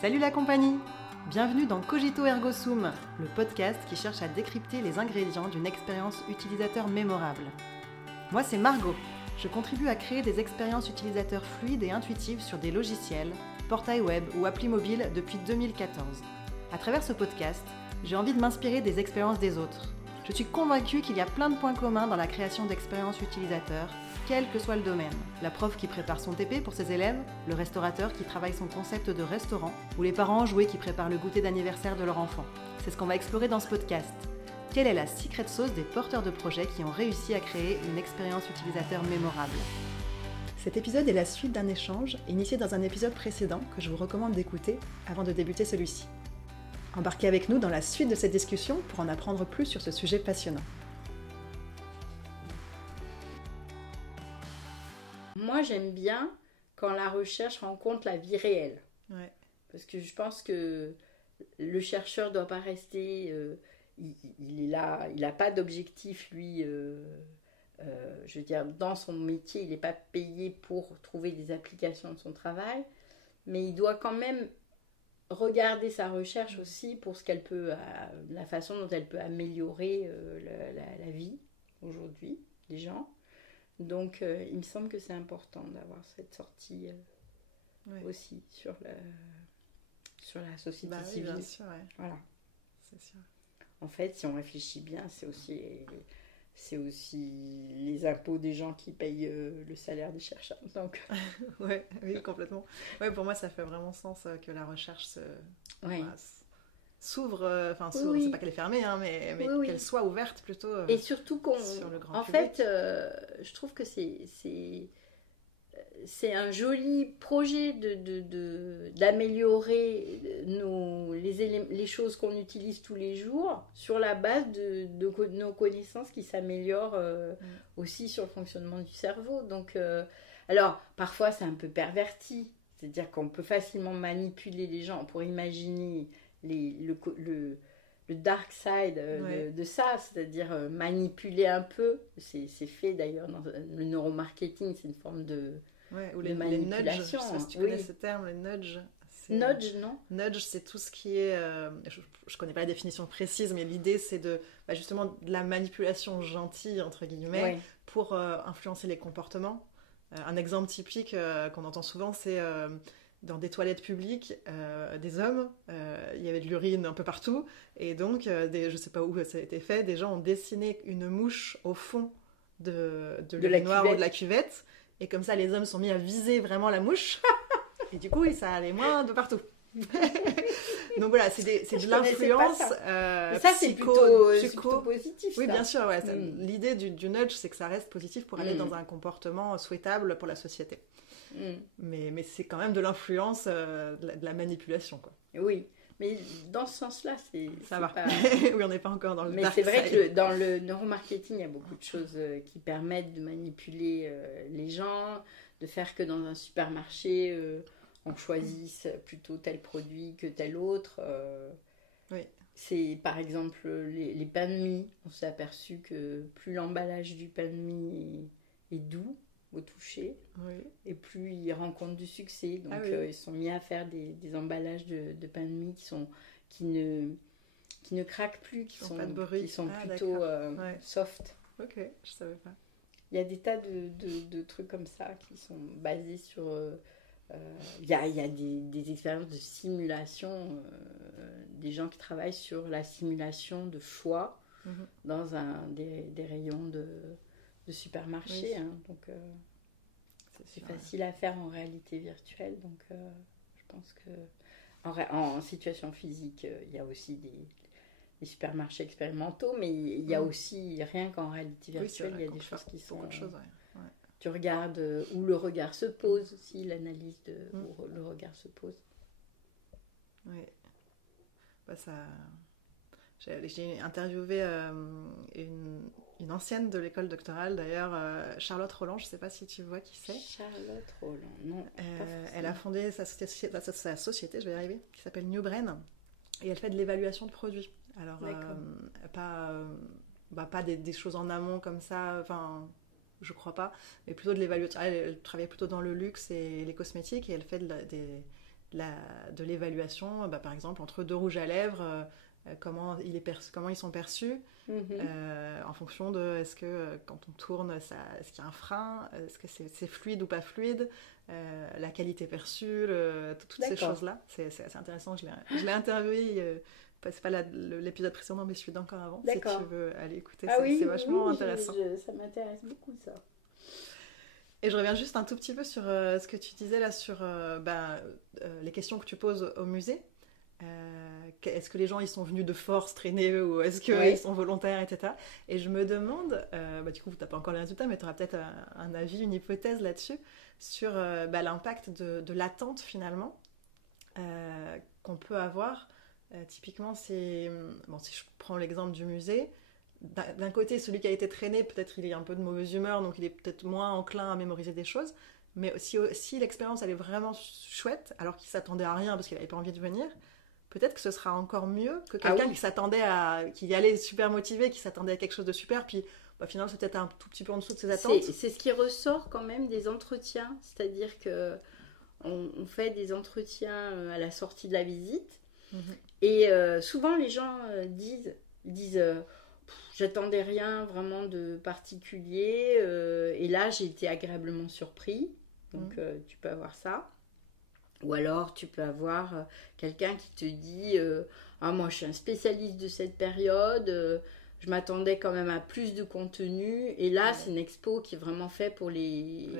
Salut la compagnie! Bienvenue dans Cogito Ergo Sum, le podcast qui cherche à décrypter les ingrédients d'une expérience utilisateur mémorable. Moi c'est Margot, je contribue à créer des expériences utilisateurs fluides et intuitives sur des logiciels, portails web ou applis mobiles depuis 2014. À travers ce podcast, j'ai envie de m'inspirer des expériences des autres. Je suis convaincue qu'il y a plein de points communs dans la création d'expériences utilisateurs, quel que soit le domaine. La prof qui prépare son TP pour ses élèves, le restaurateur qui travaille son concept de restaurant, ou les parents enjoués qui préparent le goûter d'anniversaire de leur enfant. C'est ce qu'on va explorer dans ce podcast. Quelle est la secret sauce des porteurs de projets qui ont réussi à créer une expérience utilisateur mémorable? Cet épisode est la suite d'un échange initié dans un épisode précédent que je vous recommande d'écouter avant de débuter celui-ci. Embarquez avec nous dans la suite de cette discussion pour en apprendre plus sur ce sujet passionnant. Moi, j'aime bien quand la recherche rencontre la vie réelle. Ouais. Parce que je pense que le chercheur ne doit pas rester... il est là, il n'a pas d'objectif, lui. Je veux dire, dans son métier, il n'est pas payé pour trouver des applications de son travail. Mais il doit quand même regarder sa recherche aussi pour ce qu'elle peut, la façon dont elle peut améliorer la vie aujourd'hui des gens. Donc, il me semble que c'est important d'avoir cette sortie aussi sur la société civile. Oui, bien sûr, ouais. Voilà. C'est sûr. En fait, si on réfléchit bien, c'est aussi les impôts des gens qui payent le salaire des chercheurs. Donc... Oui, complètement. Ouais, pour moi, ça fait vraiment sens que la recherche s'ouvre, oui. C'est pas qu'elle est fermée, hein, mais oui. qu'elle soit ouverte plutôt et surtout sur le grand public. Fait, je trouve que c'est un joli projet d'améliorer les choses qu'on utilise tous les jours sur la base de nos connaissances qui s'améliorent aussi sur le fonctionnement du cerveau. Donc, alors, parfois, c'est un peu perverti. C'est-à-dire qu'on peut facilement manipuler les gens pour imaginer le dark side de ça, c'est-à-dire manipuler un peu. C'est fait d'ailleurs dans le neuromarketing, c'est une forme de manipulation. Les nudges, je sais pas si tu connais ce terme, les nudges. Nudge, non ? Nudge, c'est tout ce qui est... je connais pas la définition précise, mais l'idée, c'est justement de la manipulation gentille, entre guillemets, pour influencer les comportements. Un exemple typique qu'on entend souvent, c'est dans des toilettes publiques, des hommes, il y avait de l'urine un peu partout, et donc, je sais pas où ça a été fait, des gens ont dessiné une mouche au fond de l'urinoir ou de la cuvette, et comme ça, les hommes sont mis à viser vraiment la mouche, et du coup, ça allait moins de partout. Donc voilà, c'est de l'influence ça, c'est plutôt positif. Oui, bien sûr, ouais, l'idée du nudge, c'est que ça reste positif pour aller dans un comportement souhaitable pour la société. Mais c'est quand même de l'influence, de la manipulation, quoi. Oui, mais dans ce sens-là, ça va. Pas... Oui, on n'est pas encore dans le mais dark c'est vrai side. que dans le neuromarketing, il y a beaucoup de choses qui permettent de manipuler les gens, de faire que dans un supermarché... on choisisse plutôt tel produit que tel autre. Oui. C'est par exemple les pains de mie. On s'est aperçu que plus l'emballage du pain de mie est doux au toucher, et plus il rencontre du succès. Donc ils sont mis à faire des emballages de pain de mie qui ne craquent plus, qui sont plutôt soft. Ok, je savais pas. Il y a des tas de trucs comme ça qui sont basés sur... Il y a des expériences de simulation, des gens qui travaillent sur la simulation de choix dans des rayons de supermarché. Hein, donc, c'est facile à faire en réalité virtuelle. Donc, je pense que en situation physique, il y a aussi des supermarchés expérimentaux, mais il y a aussi, rien qu'en réalité virtuelle, il y a des choses qui sont... Beaucoup de choses, Tu regardes où le regard se pose aussi, l'analyse de où le regard se pose. Oui. J'ai interviewé une ancienne de l'école doctorale, d'ailleurs, Charlotte Roland, je ne sais pas si tu vois qui c'est. Charlotte Roland, non. Elle a fondé sa société, je vais y arriver, qui s'appelle New Brain, et elle fait de l'évaluation de produits. Alors, pas des choses en amont comme ça, enfin... Je crois pas, mais plutôt de l'évaluation. Elle travaille plutôt dans le luxe et les cosmétiques, et elle fait de l'évaluation, par exemple, entre deux rouges à lèvres, comment ils sont perçus, en fonction de est-ce que quand on tourne, est-ce qu'il y a un frein, est-ce que c'est fluide ou pas fluide, la qualité perçue, toutes ces choses-là. C'est assez intéressant. Je l'ai interviewé, c'est pas l'épisode précédent, mais celui d'encore avant. D'accord. Si tu veux aller écouter, c'est vachement intéressant. Ça m'intéresse beaucoup, ça. Et je reviens juste un tout petit peu sur ce que tu disais là sur les questions que tu poses au musée. Est-ce que les gens ils sont venus de force traîner ou est-ce qu'ils sont volontaires, etc. Et je me demande, du coup tu n'as pas encore les résultats, mais tu auras peut-être un avis, une hypothèse là-dessus, sur l'impact de l'attente finalement qu'on peut avoir. Typiquement, si je prends l'exemple du musée, d'un côté, celui qui a été traîné, peut-être il est un peu de mauvaise humeur, donc il est peut-être moins enclin à mémoriser des choses. Mais si l'expérience elle est vraiment chouette, alors qu'il s'attendait à rien parce qu'il n'avait pas envie de venir, peut-être que ce sera encore mieux que quelqu'un qui y allait super motivé, qui s'attendait à quelque chose de super, puis finalement c'est peut-être un tout petit peu en dessous de ses attentes. C'est ce qui ressort quand même des entretiens, c'est-à-dire que on fait des entretiens à la sortie de la visite, et souvent les gens disent j'attendais rien vraiment de particulier, et là j'ai été agréablement surpris. Donc tu peux avoir ça. Ou alors tu peux avoir quelqu'un qui te dit moi je suis un spécialiste de cette période, je m'attendais quand même à plus de contenu, et là c'est une expo qui est vraiment faite pour les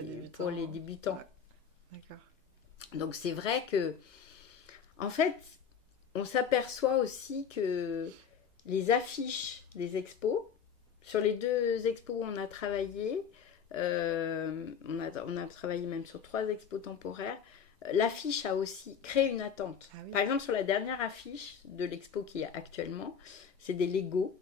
débutants. Ouais. D'accord. Donc c'est vrai que en fait on s'aperçoit aussi que les affiches des expos, sur les 2 expos où on a travaillé, on a travaillé même sur 3 expos temporaires, l'affiche a aussi créé une attente. Ah oui. Par exemple, sur la dernière affiche de l'expo qui est actuellement, c'est des Lego.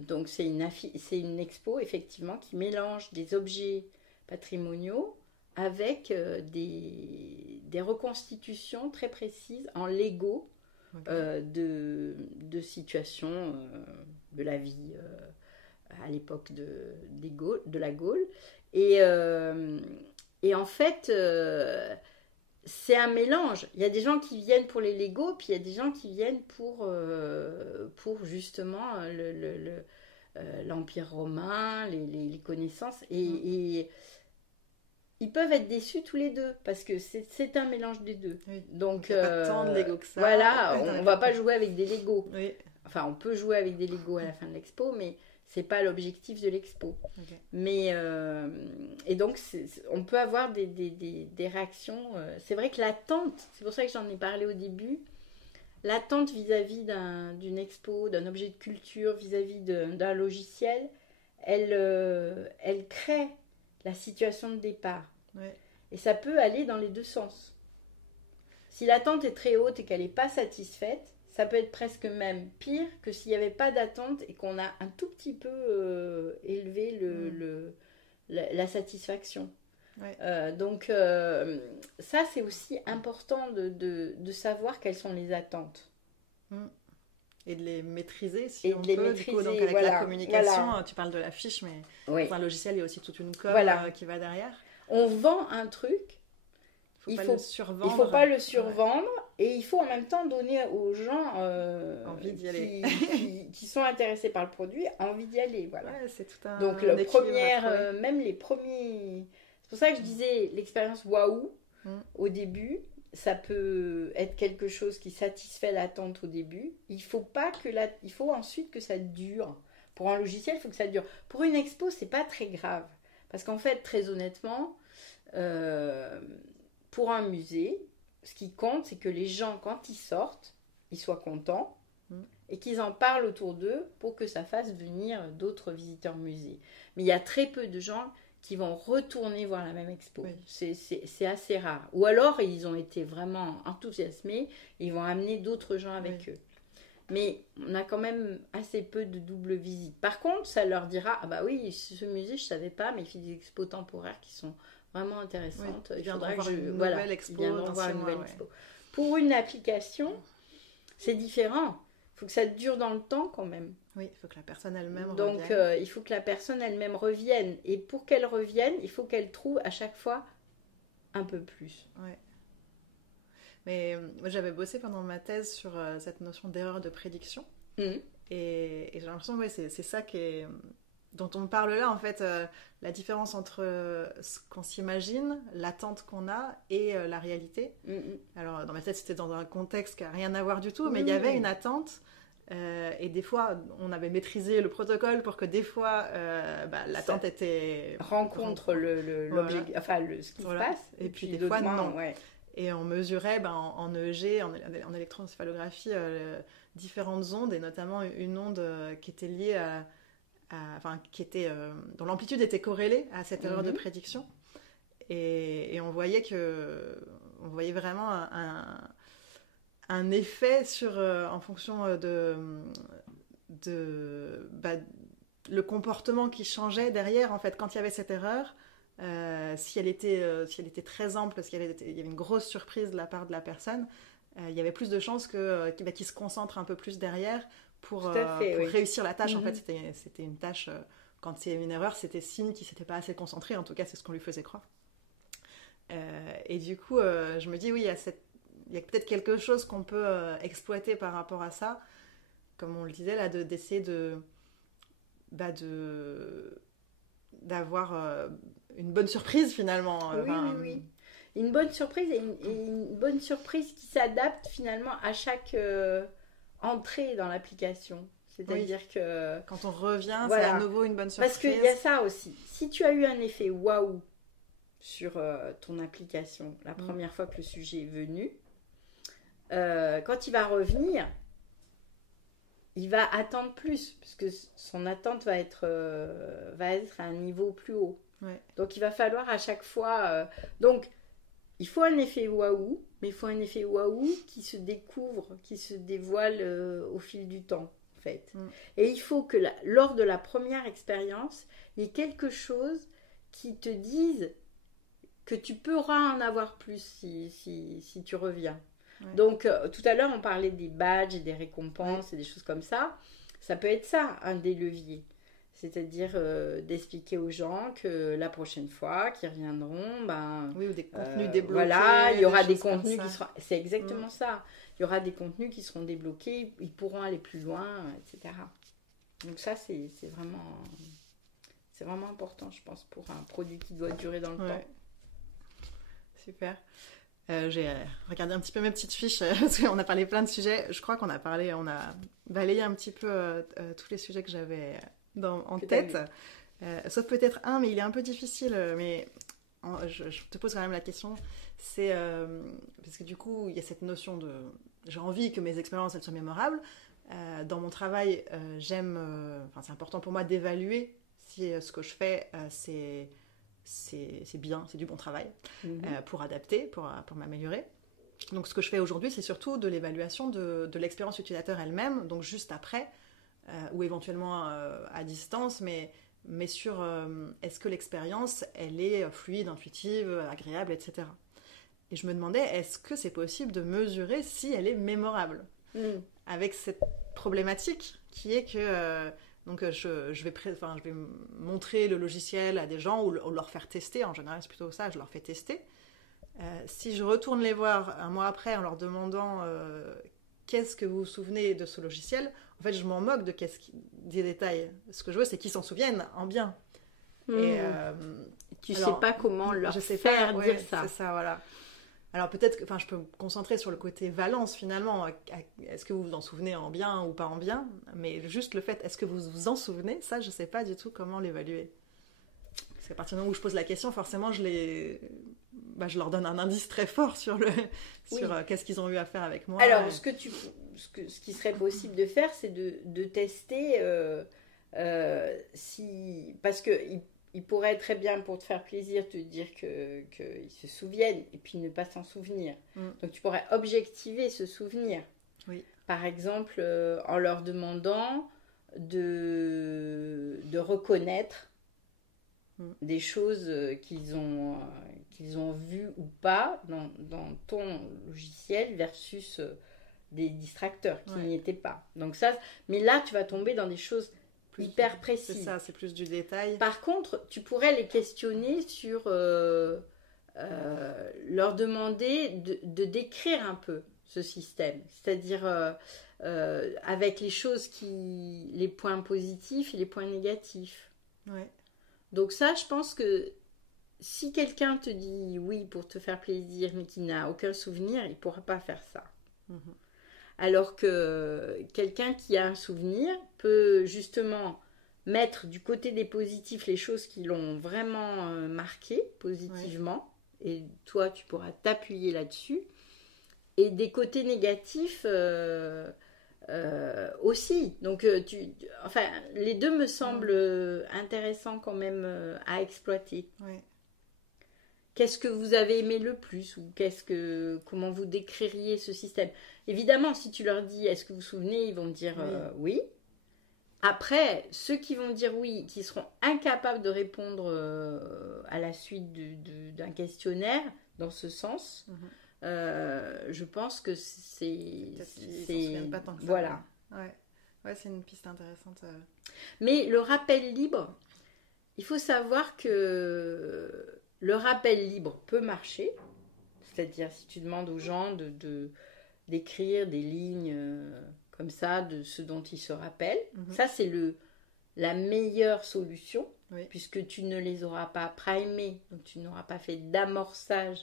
Donc c'est une expo effectivement qui mélange des objets patrimoniaux avec des reconstitutions très précises en Lego. De situations de la vie à l'époque de la Gaule. Et en fait, c'est un mélange. Il y a des gens qui viennent pour les Lego, puis il y a des gens qui viennent pour justement l'Empire romain, les connaissannes. Et ils peuvent être déçus tous les deux, parce que c'est un mélange des deux. Oui. Donc, il n'y a pas tant de Lego que ça. Voilà, on ne va pas jouer avec des Lego. Oui. Enfin, on peut jouer avec des Lego à la fin de l'expo, mais ce n'est pas l'objectif de l'expo. Okay. Mais, et donc, on peut avoir des réactions. C'est vrai que l'attente, c'est pour ça que j'en ai parlé au début, l'attente vis-à-vis d'une expo, d'un objet de culture, vis-à-vis d'un logiciel, elle crée la situation de départ. Ouais. Et ça peut aller dans les 2 sens. Si l'attente est très haute et qu'elle n'est pas satisfaite, ça peut être presque même pire que s'il n'y avait pas d'attente et qu'on a un tout petit peu élevé la satisfaction. Ouais. Donc ça c'est aussi important de savoir quelles sont les attentes. Et de les maîtriser si on peut. Du coup, donc avec la communication, tu parles de la fiche, mais dans un logiciel, il y a aussi toute une com qui va derrière. On vend un truc, il ne faut pas le survendre, et il faut en même temps donner aux gens envie d'y aller. qui sont intéressés par le produit, envie d'y aller. Voilà. Ouais, c'est tout un donc même les premiers... C'est pour ça que je disais l'expérience waouh au début. Ça peut être quelque chose qui satisfait l'attente au début. Il faut ensuite que ça dure. Pour un logiciel, il faut que ça dure. Pour une expo, c'est pas très grave. Parce qu'en fait, très honnêtement, pour un musée, ce qui compte, c'est que les gens, quand ils sortent, ils soient contents et qu'ils en parlent autour d'eux pour que ça fasse venir d'autres visiteurs musées. Mais il y a très peu de gens qui vont retourner voir la même expo. Oui. C'est assez rare. Ou alors, ils ont été vraiment enthousiasmés, ils vont amener d'autres gens avec eux. Mais on a quand même assez peu de double visite. Par contre, ça leur dira, ah bah oui, ce musée, je ne savais pas, mais il fait des expos temporaires qui sont vraiment intéressantes. Il viendra voir une nouvelle expo. Pour une application, c'est différent. Il faut que ça dure dans le temps quand même. Oui, il faut que la personne elle-même revienne. Donc, il faut que la personne elle-même revienne. Et pour qu'elle revienne, il faut qu'elle trouve à chaque fois un peu plus. Ouais. Mais moi, j'avais bossé pendant ma thèse sur cette notion d'erreur de prédiction. Mhm. Et j'ai l'impression que c'est ça dont on parle là, en fait, la différence entre ce qu'on s'imagine, l'attente qu'on a et la réalité. Mhm. Alors, dans ma tête, c'était dans un contexte qui n'a rien à voir du tout, mais il y avait une attente. Et des fois, on avait maîtrisé le protocole pour que des fois, l'attente était... rencontre ce qui se passe. Et puis des fois, non. Ouais. Et on mesurait en EEG, en électroencéphalographie, différentes ondes, et notamment une onde qui était liée dont l'amplitude était corrélée à cette erreur de prédiction. Et on voyait vraiment un effet en fonction le comportement qui changeait derrière, en fait, quand il y avait cette erreur. Si elle était très ample, parce qu'il y avait une grosse surprise de la part de la personne, il y avait plus de chances qu'il se concentre un peu plus derrière pour réussir la tâche. En fait, c'était une tâche, quand c'est une erreur, c'était signe qu'il ne s'était pas assez concentré. En tout cas, c'est ce qu'on lui faisait croire. Et du coup, je me dis, oui, il y a peut-être quelque chose qu'on peut exploiter par rapport à ça, comme on le disait, là, d'essayer d'avoir une bonne surprise, finalement. Oui. Une bonne surprise, et une bonne surprise qui s'adapte finalement à chaque entrée dans l'application. C'est-à-dire que... Quand on revient, c'est à nouveau une bonne surprise. Parce qu'il y a ça aussi. Si tu as eu un effet waouh sur ton application la première fois que le sujet est venu, quand il va revenir, il va attendre plus, puisque son attente va être à un niveau plus haut. Ouais. Donc il va falloir à chaque fois... Donc il faut un effet waouh, mais il faut un effet waouh qui se découvre, qui se dévoile au fil du temps, en fait. Et il faut que lors de la première expérience, il y ait quelque chose qui te dise que tu pourras en avoir plus si tu reviens. Ouais. Donc tout à l'heure, on parlait des badges et des récompenses et des choses comme ça. Ça peut être ça, un des leviers. C'est-à-dire d'expliquer aux gens que la prochaine fois qu'ils reviendront, ou des contenus débloqués. Voilà, il y aura des contenus qui seront... C'est exactement ça. Il y aura des contenus qui seront débloqués, ils pourront aller plus loin, etc. Donc ça, c'est vraiment important, je pense, pour un produit qui doit durer dans le temps. Super. J'ai regardé un petit peu mes petites fiches, parce qu'on a parlé plein de sujets. Je crois qu'on a balayé un petit peu tous les sujets que j'avais... en tête, sauf peut-être un, mais il est un peu difficile, mais je te pose quand même la question, c'est parce que du coup il y a cette notion de j'ai envie que mes expériences elles soient mémorables. Dans mon travail, c'est important pour moi d'évaluer si ce que je fais c'est bien, c'est du bon travail, pour adapter, pour m'améliorer. Donc ce que je fais aujourd'hui, c'est surtout de l'évaluation de l'expérience utilisateur elle-même, donc juste après, ou éventuellement à distance, mais sur est-ce que l'expérience, elle est fluide, intuitive, agréable, etc. Et je me demandais, est-ce que c'est possible de mesurer si elle est mémorable avec cette problématique qui est que je vais montrer le logiciel à des gens ou leur faire tester. En général, c'est plutôt ça, je leur fais tester. Si je retourne les voir un mois après en leur demandant qu'est-ce que vous vous souvenez de ce logiciel, en fait, je m'en moque des détails. Ce que je veux, c'est qu'ils s'en souviennent en bien. Et, tu sais pas comment leur faire dire ça. C'est ça, voilà. Alors peut-être que je peux me concentrer sur le côté valence finalement. Est-ce que vous vous en souvenez en bien ou pas en bien? Mais juste le fait, est-ce que vous vous en souvenez? Ça, je sais pas du tout comment l'évaluer. Parce qu'à partir du moment où je pose la question, forcément, je leur donne un indice très fort sur qu'est-ce qu'ils ont eu à faire avec moi. Alors, ce qui serait possible de faire, c'est de tester parce que il pourrait très bien, pour te faire plaisir, te dire qu'ils se souviennent et puis ne pas s'en souvenir. Donc, tu pourrais objectiver ce souvenir. Oui. Par exemple, en leur demandant de reconnaître des choses qu'ils ont vues ou pas dans ton logiciel versus des distracteurs qui n'y étaient pas. Donc ça, mais là, tu vas tomber dans des choses hyper précises. C'est ça, c'est plus du détail. Par contre, tu pourrais les questionner sur leur demander de décrire un peu ce système, c'est-à-dire avec les points positifs et les points négatifs. Ouais. Donc ça, je pense que si quelqu'un te dit oui pour te faire plaisir, mais qui n'a aucun souvenir, il ne pourra pas faire ça. Alors que quelqu'un qui a un souvenir peut justement mettre du côté des positifs les choses qui l'ont vraiment marqué positivement, et toi, tu pourras t'appuyer là-dessus. Et des côtés négatifs aussi. Donc, les deux me semblent intéressants quand même à exploiter. Ouais. Qu'est-ce que vous avez aimé le plus ou comment vous décririez ce système? Évidemment, si tu leur dis est-ce que vous vous souvenez, ils vont dire oui. Après, ceux qui vont dire oui, qui seront incapables de répondre à la suite d'un questionnaire dans ce sens, je pense que c'est pas tant que ça. Voilà. Ouais, c'est une piste intéressante. Mais le rappel libre, il faut savoir que le rappel libre peut marcher, c'est-à-dire si tu demandes aux gens d'écrire des lignes comme ça de ce dont ils se rappellent, ça c'est la meilleure solution, puisque tu ne les auras pas primés, donc tu n'auras pas fait d'amorçage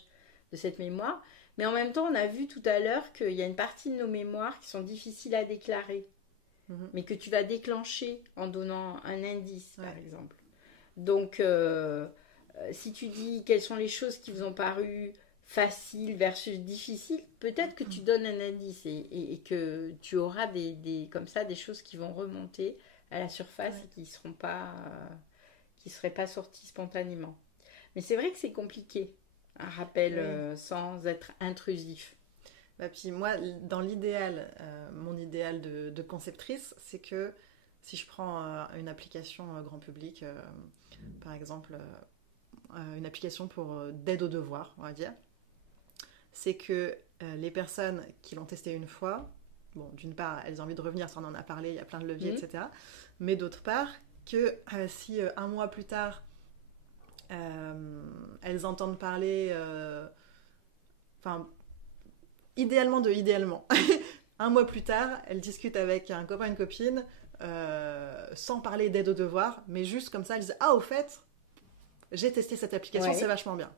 de cette mémoire. Mais en même temps, on a vu tout à l'heure qu'il y a une partie de nos mémoires qui sont difficiles à déclarer, mais que tu vas déclencher en donnant un indice, par exemple. Donc, si tu dis quelles sont les choses qui vous ont paru faciles versus difficiles, peut-être que tu donnes un indice et que tu auras comme ça des choses qui vont remonter à la surface et qui ne seraient pas sorties spontanément. Mais c'est vrai que c'est compliqué, un rappel sans être intrusif. Puis moi, dans l'idéal, mon idéal de conceptrice, c'est que si je prends une application grand public, par exemple une application d'aide aux devoirs, on va dire, c'est que les personnes qui l'ont testé une fois, bon, d'une part, elles ont envie de revenir, ça on en a parlé, il y a plein de leviers, etc. Mais d'autre part, que si un mois plus tard, elles entendent parler, idéalement, un mois plus tard, elles discutent avec un copain, une copine, sans parler d'aide aux devoirs, mais juste comme ça, elles disent « Ah, au fait, j'ai testé cette application, c'est vachement bien. »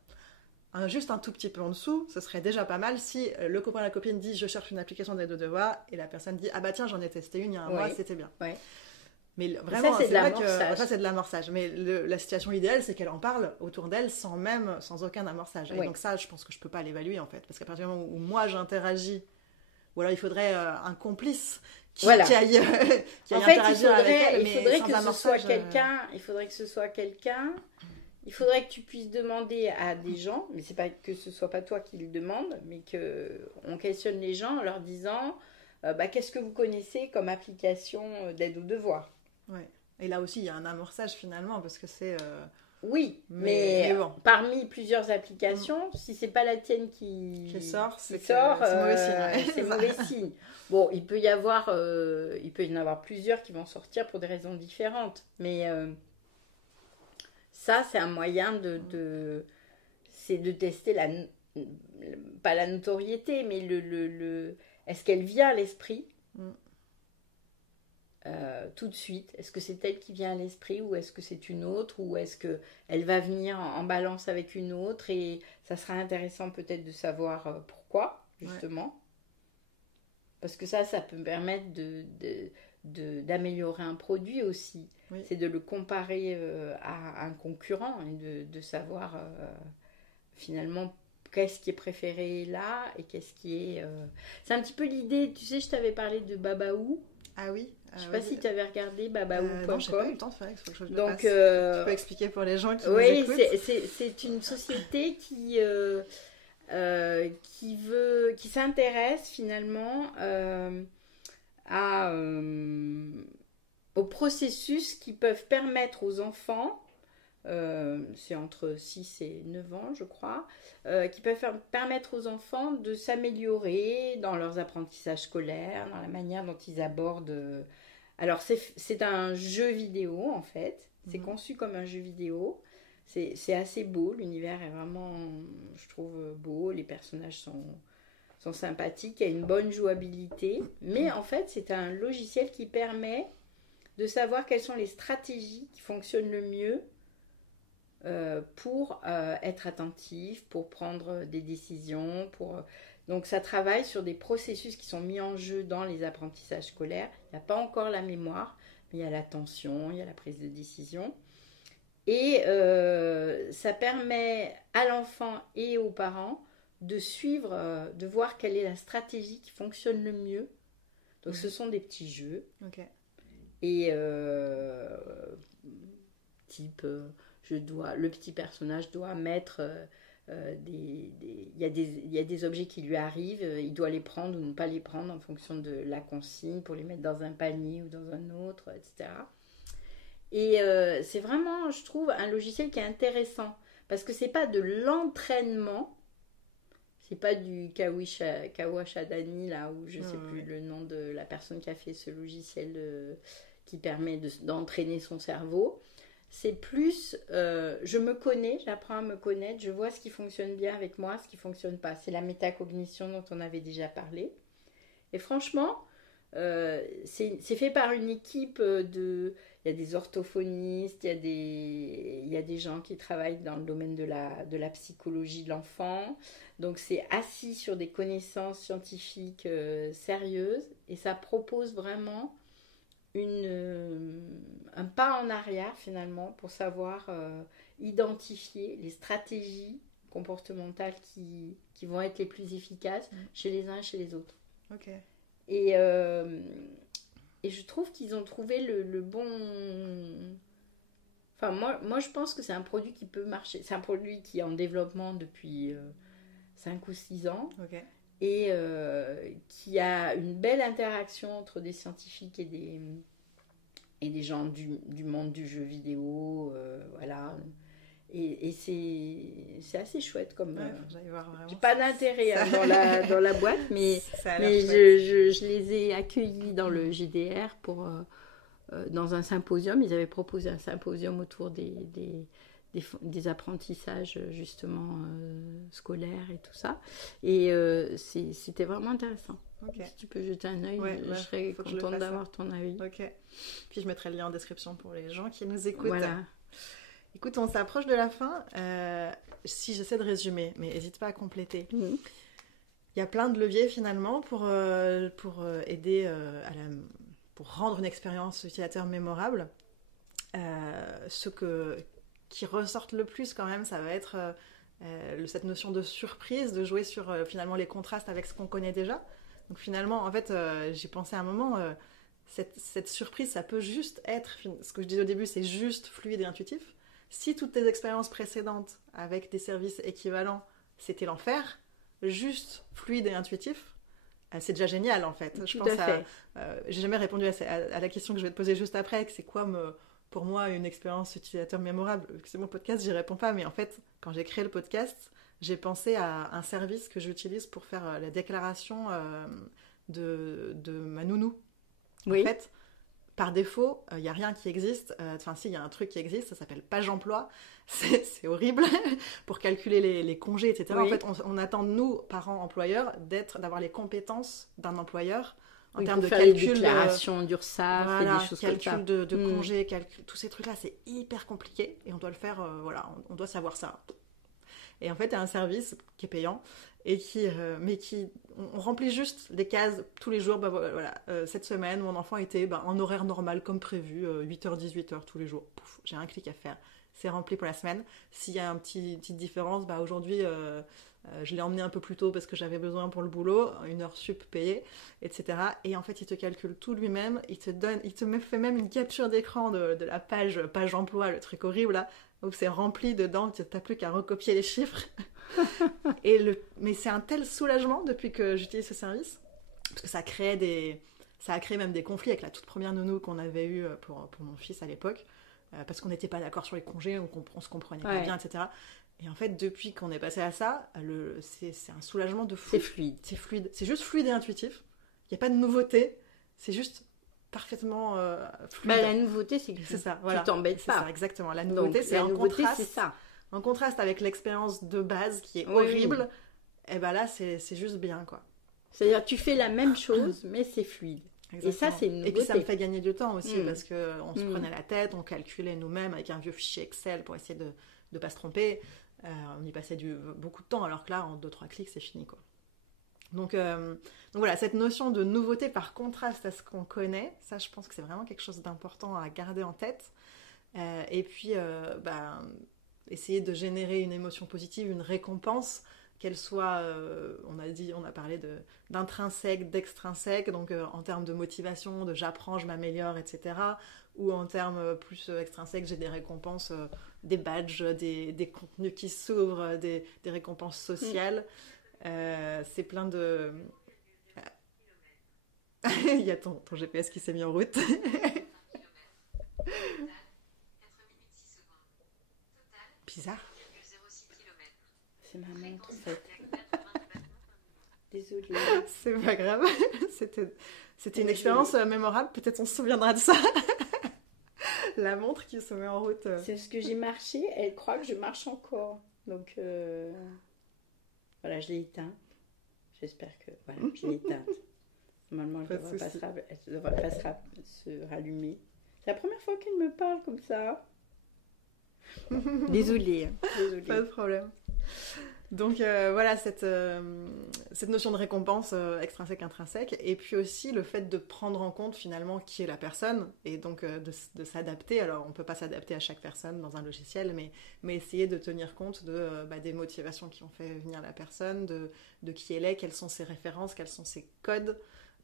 Juste un tout petit peu en dessous, ce serait déjà pas mal si le copain, la copine dit « Je cherche une application d'aide aux devoirs » et la personne dit « Ah bah tiens, j'en ai testé une il y a un mois, c'était bien. » Mais vraiment, ça, c'est de l'amorçage. Mais la situation idéale, c'est qu'elle en parle autour d'elle sans aucun amorçage. Et donc ça, je pense que je peux pas l'évaluer en fait. Parce qu'à partir du moment où moi j'interagis, ou alors il faudrait un complice qui aille interagir avec elle, mais sans amorçage. Il faudrait que ce soit quelqu'un. Il faudrait que tu puisses demander à des gens, mais c'est pas que ce soit pas toi qui le demande, mais qu'on questionne les gens en leur disant qu'est-ce que vous connaissez comme application d'aide aux devoirs. Et là aussi, il y a un amorçage finalement, parce que c'est... Oui, mais bon. Parmi plusieurs applications, si c'est pas la tienne qui sort, c'est mauvais signe. C'est mauvais signe. Bon, il peut y en avoir plusieurs qui vont sortir pour des raisons différentes, mais ça, c'est un moyen c'est de tester pas la notoriété, mais est-ce qu'elle vient à l'esprit tout de suite? Est-ce que c'est elle qui vient à l'esprit ou est-ce que c'est une autre ou est-ce qu'elle va venir en balance avec une autre et ça sera intéressant peut-être de savoir pourquoi, justement. Parce que ça peut me permettre d'améliorer un produit aussi. C'est de le comparer à un concurrent et de savoir finalement qu'est-ce qui est préféré là et qu'est-ce qui est... C'est un petit peu l'idée, tu sais, je t'avais parlé de Babaou. Ah oui. Je sais pas si tu avais regardé babaou.com. Non, j'ai pas eu le temps de faire, il faut que je le fasse. Tu peux expliquer pour les gens qui nous écoutent. Oui, c'est une société qui s'intéresse finalement aux processus qui peuvent permettre aux enfants, c'est entre 6 et 9 ans je crois, qui peuvent permettre aux enfants de s'améliorer dans leurs apprentissages scolaires, dans la manière dont ils abordent... Alors c'est un jeu vidéo en fait, c'est conçu comme un jeu vidéo, c'est assez beau, l'univers est vraiment, je trouve, beau, les personnages sont sympathiques, il y a une bonne jouabilité, mais en fait c'est un logiciel qui permet de savoir quelles sont les stratégies qui fonctionnent le mieux pour être attentif, pour prendre des décisions, donc ça travaille sur des processus qui sont mis en jeu dans les apprentissages scolaires. Il n'y a pas encore la mémoire, mais il y a l'attention, il y a la prise de décision. Et ça permet à l'enfant et aux parents de suivre, de voir quelle est la stratégie qui fonctionne le mieux. Donc ce sont des petits jeux. Okay. Et type, le petit personnage doit mettre il y a des objets qui lui arrivent, il doit les prendre ou ne pas les prendre en fonction de la consigne pour les mettre dans un panier ou dans un autre, etc. Et c'est vraiment, je trouve, un logiciel qui est intéressant parce que c'est pas de l'entraînement, c'est pas du Kawashadani là où je sais plus le nom de la personne qui a fait ce logiciel qui permet d'entraîner son cerveau. C'est plus, je me connais, j'apprends à me connaître, je vois ce qui fonctionne bien avec moi, ce qui fonctionne pas. C'est la métacognition dont on avait déjà parlé. Et franchement, c'est fait par une équipe il y a des orthophonistes, il y a des gens qui travaillent dans le domaine de la psychologie de l'enfant. Donc c'est assis sur des connaissances scientifiques sérieuses et ça propose vraiment un pas en arrière finalement pour savoir identifier les stratégies comportementales qui vont être les plus efficaces chez les uns et chez les autres. Ok. Et je trouve qu'ils ont trouvé le bon... Enfin, moi, je pense que c'est un produit qui peut marcher. C'est un produit qui est en développement depuis 5 ou 6 ans. Ok. Et qui a une belle interaction entre des scientifiques et des gens du monde du jeu vidéo. Voilà. Et c'est assez chouette comme... j'allais voir vraiment. J'ai pas d'intérêt dans la boîte, mais je les ai accueillis dans le GDR dans un symposium. Ils avaient proposé un symposium autour des apprentissages justement scolaires et tout ça. Et c'était vraiment intéressant. Okay. Si tu peux jeter un œil, je serais contente d'avoir ton avis. Ok. Puis je mettrai le lien en description pour les gens qui nous écoutent. Voilà. Écoute, on s'approche de la fin. Si j'essaie de résumer, mais n'hésite pas à compléter. Il y a plein de leviers finalement pour aider pour rendre une expérience utilisateur mémorable. Qui ressortent le plus quand même, ça va être cette notion de surprise, de jouer sur finalement les contrastes avec ce qu'on connaît déjà. Donc finalement, en fait, j'ai pensé à un moment, cette surprise, ça peut juste être, ce que je disais au début, c'est juste fluide et intuitif. Si toutes tes expériences précédentes avec des services équivalents, c'était l'enfer, juste fluide et intuitif, c'est déjà génial en fait. Je pense j'ai jamais répondu à la question que je vais te poser juste après, que c'est quoi pour moi une expérience utilisateur mémorable. C'est mon podcast, j'y réponds pas, mais en fait, quand j'ai créé le podcast, j'ai pensé à un service que j'utilise pour faire la déclaration de ma nounou. Oui. En fait, par défaut, il n'y a rien qui existe. Enfin, si, il y a un truc qui existe, ça s'appelle page emploi. C'est horrible pour calculer les congés, etc. Oui. En fait, on attend de nous, parents employeurs, d'avoir les compétences d'un employeur en termes de calcul. Les déclarations d'URSSAF voilà, et des choses comme ça. Calcul de congés, tous ces trucs-là, c'est hyper compliqué et on doit le faire, on doit savoir ça. Et en fait, il y a un service qui est payant et on remplit juste des cases tous les jours. Cette semaine, mon enfant était en horaire normal comme prévu, 8h, 18h tous les jours. Pouf, j'ai un clic à faire. C'est rempli pour la semaine. S'il y a une petite différence, aujourd'hui, je l'ai emmené un peu plus tôt parce que j'avais besoin pour le boulot, 1 heure sup payée, etc. Et en fait, il te calcule tout lui-même. Il te fait même une capture d'écran de la page emploi, le truc horrible là, où c'est rempli dedans, tu n'as plus qu'à recopier les chiffres. Mais c'est un tel soulagement depuis que j'utilise ce service, parce que ça a créé même des conflits avec la toute première nounou qu'on avait eue pour mon fils à l'époque, parce qu'on n'était pas d'accord sur les congés, on se comprenait pas bien, etc. Et en fait, depuis qu'on est passé à ça, c'est un soulagement de fou. C'est fluide. C'est juste fluide et intuitif. Il n'y a pas de nouveauté. C'est juste parfaitement fluide. Bah, la nouveauté, c'est que C'est ça, voilà. tu t'embêtes C'est pas. ça, exactement. La nouveauté, Donc, c'est la en nouveauté, contraste. c'est ça. En contraste avec l'expérience de base qui est Oui, horrible, oui. et ben là, c'est juste bien, quoi. C'est-à-dire, tu fais la même chose, mais c'est fluide. Exactement. Et ça, c'est une nouveauté. Et puis, ça me fait gagner du temps aussi, parce qu'on se Mm. prenait la tête, on calculait nous-mêmes avec un vieux fichier Excel pour essayer de ne pas se tromper. On y passait beaucoup de temps, alors que là, en 2-3 clics, c'est fini, quoi. Donc voilà, cette notion de nouveauté par contraste à ce qu'on connaît, ça, je pense que c'est vraiment quelque chose d'important à garder en tête. Et puis, essayer de générer une émotion positive, une récompense, qu'elle soit, on a parlé d'intrinsèque, d'extrinsèque, donc en termes de motivation, de j'apprends, je m'améliore, etc. Ou en termes plus extrinsèques, j'ai des récompenses, des badges, des contenus qui s'ouvrent, des récompenses sociales. C'est plein de... Il y a ton GPS qui s'est mis en route. Bizarre. C'est ma montre, en fait. Désolée. C'est pas grave. C'était une expérience mémorable. Peut-être on se souviendra de ça. La montre qui se met en route. C'est ce que j'ai marché. Elle croit que je marche encore. Donc, voilà, je l'ai éteinte. J'espère que... Voilà, je l'ai éteinte. Normalement, elle devrait pas se rallumer. C'est la première fois qu'elle me parle comme ça. Désolée. Pas de problème. Donc voilà, cette notion de récompense extrinsèque, intrinsèque, et puis aussi le fait de prendre en compte finalement qui est la personne, et donc de s'adapter. Alors on ne peut pas s'adapter à chaque personne dans un logiciel, mais essayer de tenir compte des motivations qui ont fait venir la personne, de qui elle est, quelles sont ses références, quels sont ses codes,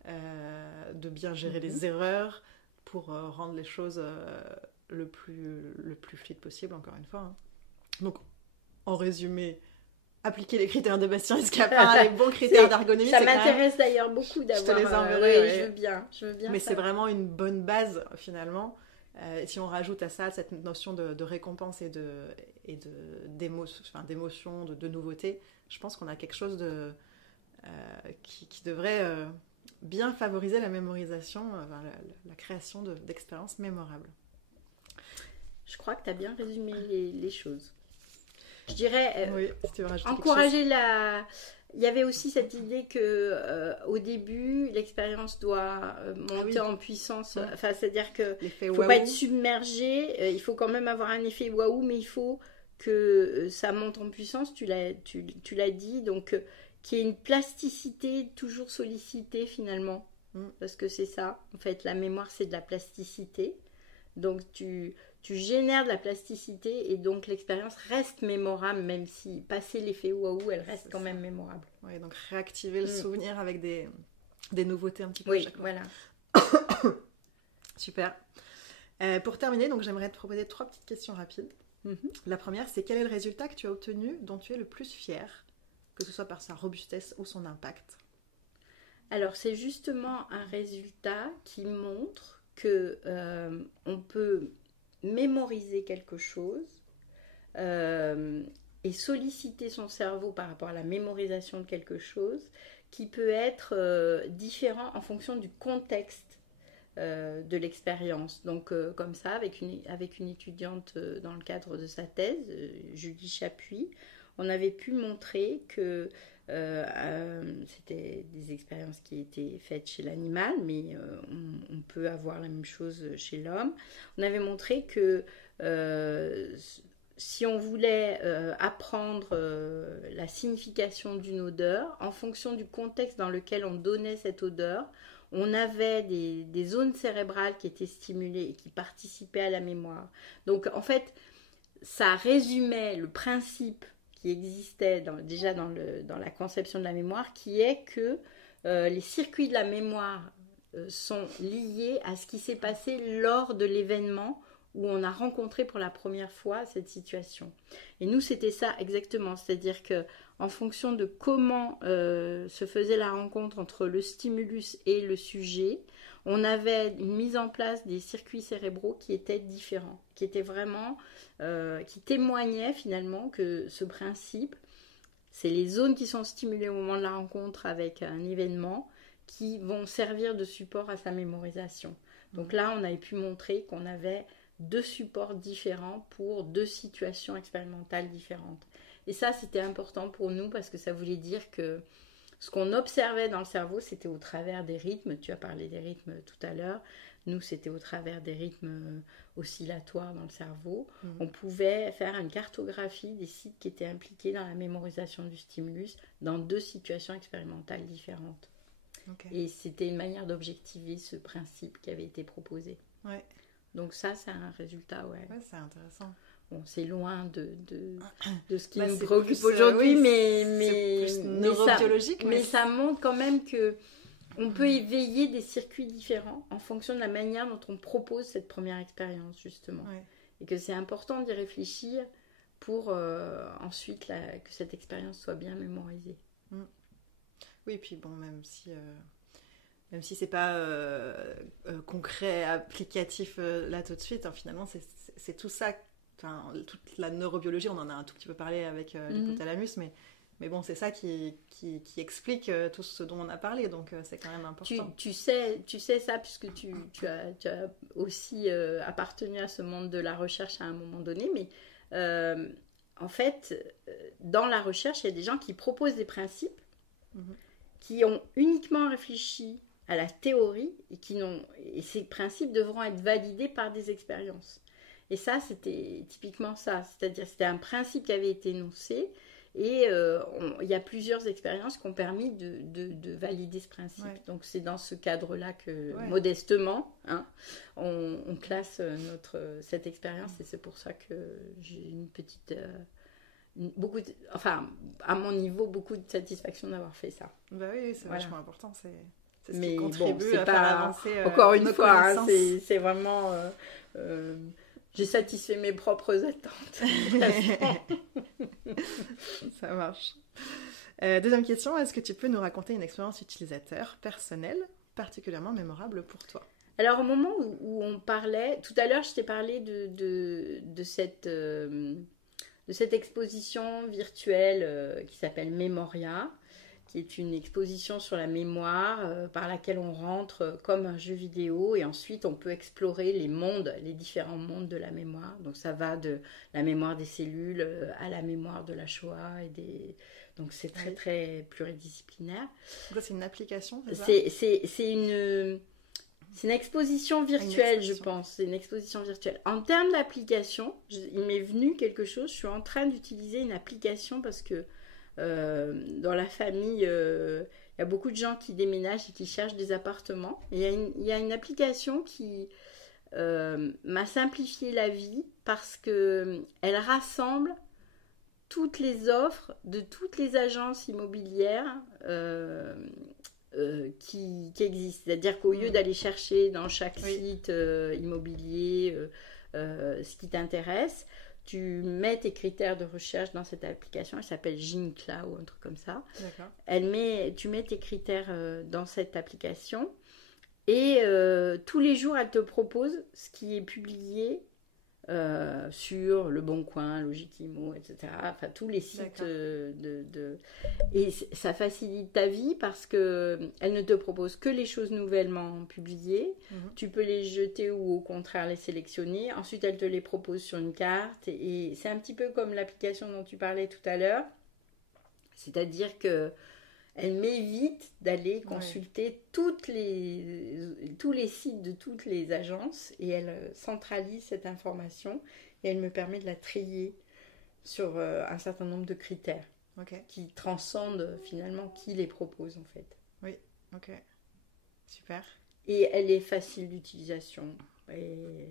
de bien gérer les erreurs pour rendre les choses le plus fluide possible, encore une fois. Hein. Donc, en résumé, appliquer les critères de Bastien Escapin, les bons critères d'ergonomie. Ça m'intéresse d'ailleurs beaucoup d'avoir... Je te les enverrai. Oui, je veux bien. Mais ça. C'est vraiment une bonne base, finalement. Si on rajoute à ça cette notion de récompense et d'émotion, de nouveauté, je pense qu'on a quelque chose qui devrait bien favoriser la mémorisation, la création d'expériences mémorables. Je crois que tu as bien résumé les choses. Je dirais oui, si tu veux rajouter encourager la... Il y avait aussi cette idée que au début, l'expérience doit monter en puissance. Ouais. Enfin, c'est-à-dire qu'il ne faut pas être submergé. Il faut quand même avoir un effet waouh, mais il faut que ça monte en puissance. Tu l'as dit. Donc, qu'il y ait une plasticité toujours sollicitée finalement. Parce que c'est ça. En fait, la mémoire, c'est de la plasticité. Donc, tu génères de la plasticité et donc l'expérience reste mémorable, même si passer l'effet waouh, elle reste quand même mémorable. Oui, donc réactiver le souvenir avec des nouveautés un petit peu. Oui, voilà. Super. Pour terminer, donc j'aimerais te proposer 3 petites questions rapides. La première, c'est quel est le résultat que tu as obtenu dont tu es le plus fier, que ce soit par sa robustesse ou son impact? Alors, c'est justement un résultat qui montre que on peut mémoriser quelque chose et solliciter son cerveau par rapport à la mémorisation de quelque chose qui peut être différent en fonction du contexte de l'expérience. Donc comme ça, avec une étudiante dans le cadre de sa thèse, Julie Chapuis, on avait pu montrer que c'était des expériences qui étaient faites chez l'animal, mais on peut avoir la même chose chez l'homme. On avait montré que si on voulait apprendre la signification d'une odeur, en fonction du contexte dans lequel on donnait cette odeur, on avait des zones cérébrales qui étaient stimulées et qui participaient à la mémoire. Donc en fait, ça résumait le principe qui existait déjà dans la conception de la mémoire, qui est que les circuits de la mémoire sont liés à ce qui s'est passé lors de l'événement où on a rencontré pour la première fois cette situation. Et nous, c'était ça exactement, c'est-à-dire que en fonction de comment se faisait la rencontre entre le stimulus et le sujet, on avait une mise en place des circuits cérébraux qui étaient différents, qui étaient vraiment, qui témoignaient finalement que ce principe, c'est les zones qui sont stimulées au moment de la rencontre avec un événement qui vont servir de support à sa mémorisation. Donc là, on avait pu montrer qu'on avait 2 supports différents pour 2 situations expérimentales différentes. Et ça, c'était important pour nous parce que ça voulait dire que ce qu'on observait dans le cerveau, c'était au travers des rythmes. Tu as parlé des rythmes tout à l'heure. Nous, c'était au travers des rythmes oscillatoires dans le cerveau. On pouvait faire une cartographie des sites qui étaient impliqués dans la mémorisation du stimulus dans 2 situations expérimentales différentes. Okay. Et c'était une manière d'objectiver ce principe qui avait été proposé. Ouais. Donc ça, c'est un résultat, ouais c'est intéressant. Bon, c'est loin de ce qui nous préoccupe aujourd'hui, mais c'est plus neurobiologique. Mais ça montre quand même que on peut éveiller des circuits différents en fonction de la manière dont on propose cette première expérience, justement. Ouais. Et que c'est important d'y réfléchir pour ensuite que cette expérience soit bien mémorisée. Oui, puis bon, même si c'est pas concret, applicatif là tout de suite, finalement, c'est tout ça. Toute la neurobiologie, on en a un tout petit peu parlé avec l'hypothalamus, mais bon, c'est ça qui explique tout ce dont on a parlé, donc c'est quand même important. Tu sais ça puisque tu as aussi appartenu à ce monde de la recherche à un moment donné, mais en fait, dans la recherche, il y a des gens qui proposent des principes qui ont uniquement réfléchi à la théorie et ces principes devront être validés par des expériences. Et ça, c'était typiquement ça. C'est-à-dire, c'était un principe qui avait été énoncé et il y a plusieurs expériences qui ont permis de valider ce principe. Ouais. Donc, c'est dans ce cadre-là que, modestement, on classe cette expérience et c'est pour ça que j'ai une petite... à mon niveau, beaucoup de satisfaction d'avoir fait ça. Bah oui, c'est vachement important. C'est ce qui contribue à faire avancer encore une fois, c'est vraiment... j'ai satisfait mes propres attentes. Ça marche. Deuxième question, est-ce que tu peux nous raconter une expérience utilisateur personnelle particulièrement mémorable pour toi ? Alors, au moment où on parlait... Tout à l'heure, je t'ai parlé de cette exposition virtuelle qui s'appelle Memoria, qui est une exposition sur la mémoire par laquelle on rentre comme un jeu vidéo et ensuite on peut explorer les différents mondes de la mémoire. Donc ça va de la mémoire des cellules à la mémoire de la Shoah donc c'est très très pluridisciplinaire. Donc c'est une application, c'est une exposition virtuelle, je pense. C'est une exposition virtuelle. En termes d'application, il m'est venu quelque chose. Je suis en train d'utiliser une application parce que dans la famille, il y a beaucoup de gens qui déménagent et qui cherchent des appartements. Et il y a une application qui m'a simplifié la vie parce qu'elle rassemble toutes les offres de toutes les agences immobilières qui existent. C'est-à-dire qu'au lieu d'aller chercher dans chaque site immobilier ce qui t'intéresse, tu mets tes critères de recherche dans cette application. Elle s'appelle Gymcla ou un truc comme ça. D'accord. Tu mets tes critères dans cette application et tous les jours, elle te propose ce qui est publié sur Le Bon Coin, Logikimo, etc. Enfin, tous les sites Et ça facilite ta vie parce qu'elle ne te propose que les choses nouvellement publiées. Tu peux les jeter ou au contraire les sélectionner. Ensuite, elle te les propose sur une carte. Et c'est un petit peu comme l'application dont tu parlais tout à l'heure. C'est-à-dire que elle m'évite d'aller consulter tous les sites de toutes les agences et elle centralise cette information et elle me permet de la trier sur un certain nombre de critères qui transcendent finalement qui les propose en fait. Oui, ok. Super. Et elle est facile d'utilisation et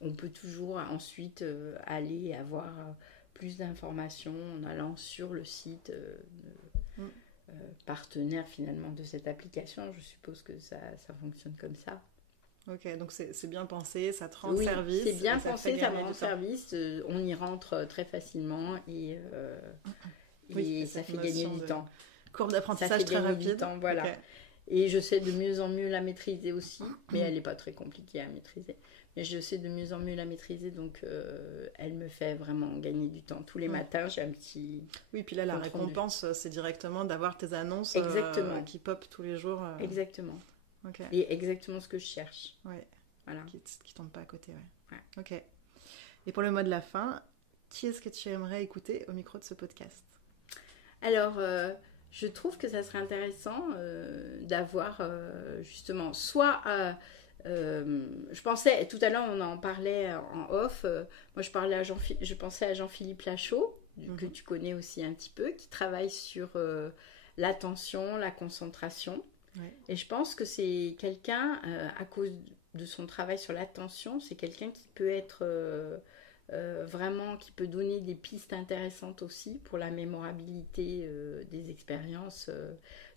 on peut toujours ensuite aller avoir plus d'informations en allant sur le site partenaire finalement de cette application. Je suppose que ça fonctionne comme ça. Ok, donc c'est bien pensé, ça te rend service. C'est bien pensé, ça me rend service. On y rentre très facilement et ça fait gagner du temps. Courbe d'apprentissage très rapide. Voilà. Okay. Et je sais de mieux en mieux la maîtriser aussi, mais elle n'est pas très compliquée à maîtriser. Mais je sais de mieux en mieux la maîtriser, donc elle me fait vraiment gagner du temps. Tous les matins, j'ai un petit... Oui, puis là, la récompense, c'est directement d'avoir tes annonces qui pop tous les jours. Exactement. Okay. Et exactement ce que je cherche. Ouais. Voilà. Qui tombent pas à côté, ouais. Ouais. Ok. Et pour le mot de la fin, qui est-ce que tu aimerais écouter au micro de ce podcast? Alors, je trouve que ça serait intéressant d'avoir justement soit... je pensais, tout à l'heure on en parlait en off, moi je pensais à Jean-Philippe Lachaud, que tu connais aussi un petit peu, qui travaille sur l'attention, la concentration. Ouais. Et je pense que c'est quelqu'un, à cause de son travail sur l'attention, c'est quelqu'un qui peut être vraiment, qui peut donner des pistes intéressantes aussi pour la mémorabilité des expériences,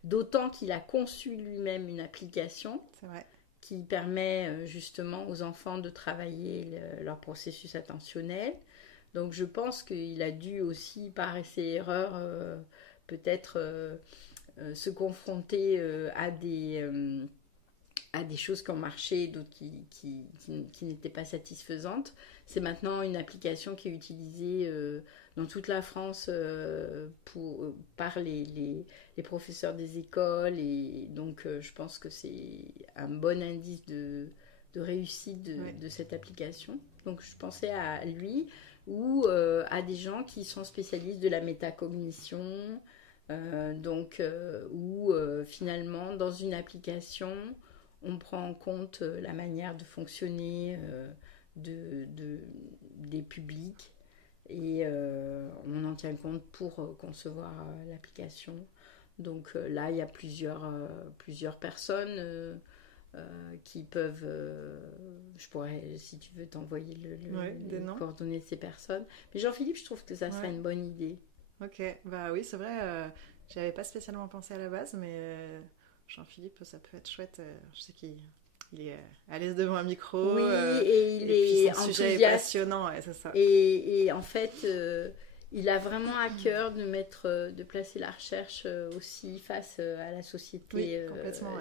d'autant qu'il a conçu lui-même une application. C'est vrai. Qui permet justement aux enfants de travailler leur processus attentionnel. Donc je pense qu'il a dû aussi, par essai et erreur, peut-être se confronter à des choses qui ont marché, d'autres qui n'étaient pas satisfaisantes. C'est maintenant une application qui est utilisée dans toute la France par les professeurs des écoles. Et donc, je pense que c'est un bon indice de réussite de cette application. Donc, je pensais à lui ou à des gens qui sont spécialistes de la métacognition. Où finalement, dans une application, on prend en compte la manière de fonctionner des publics et on en tient compte pour concevoir l'application. Donc là, il y a plusieurs personnes qui peuvent... je pourrais, si tu veux, t'envoyer les coordonnées de ces personnes. Mais Jean-Philippe, je trouve que ça serait une bonne idée. Ok, bah oui, c'est vrai, j'avais pas spécialement pensé à la base, mais Jean-Philippe, ça peut être chouette. Je sais qu'il est à l'aise devant un micro. Oui, et il est puis son sujet est passionnant, c'est ça. Et en fait, il a vraiment à cœur de placer la recherche aussi face à la société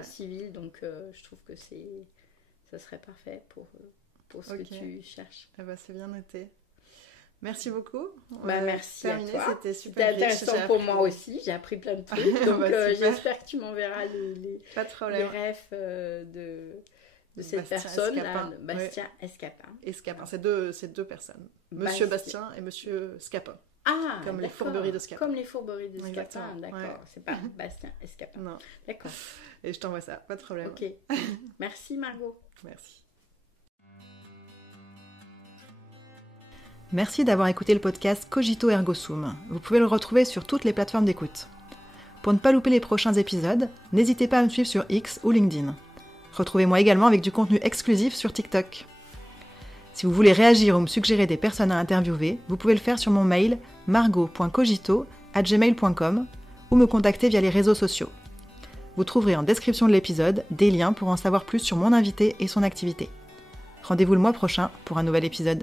civile. Donc, je trouve que ça serait parfait pour ce que tu cherches. Ah bah, c'est bien noté. Merci beaucoup. Merci à toi. C'était super intéressant pour moi aussi. J'ai appris plein de trucs. Donc j'espère que tu m'enverras les refs de cette personne. Escapin. Bastien Escapin. Escapin. C'est deux personnes. Monsieur Bastien et Monsieur Scapin. Ah, comme les fourberies de Scapin. Comme les fourberies de Scapin, exactement. D'accord. Ouais. C'est pas Bastien Escapin. Non. D'accord. Et je t'envoie ça, pas de problème. Ok. Merci Margot. Merci. Merci d'avoir écouté le podcast Cogito Ergo Sum. Vous pouvez le retrouver sur toutes les plateformes d'écoute. Pour ne pas louper les prochains épisodes, n'hésitez pas à me suivre sur X ou LinkedIn. Retrouvez-moi également avec du contenu exclusif sur TikTok. Si vous voulez réagir ou me suggérer des personnes à interviewer, vous pouvez le faire sur mon mail margot.cogito@gmail.com ou me contacter via les réseaux sociaux. Vous trouverez en description de l'épisode des liens pour en savoir plus sur mon invité et son activité. Rendez-vous le mois prochain pour un nouvel épisode.